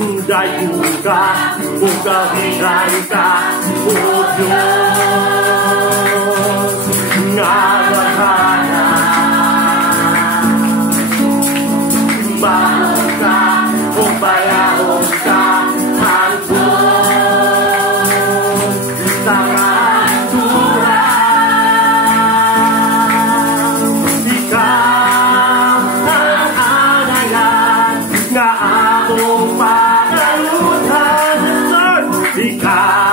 Dahil buka, buka hinay ka, O Diyos na mahana. Mahal ka, o bayahon ka, hanggang sa katuran. Ikaw ang anayan na akong pagalutan. Ikaw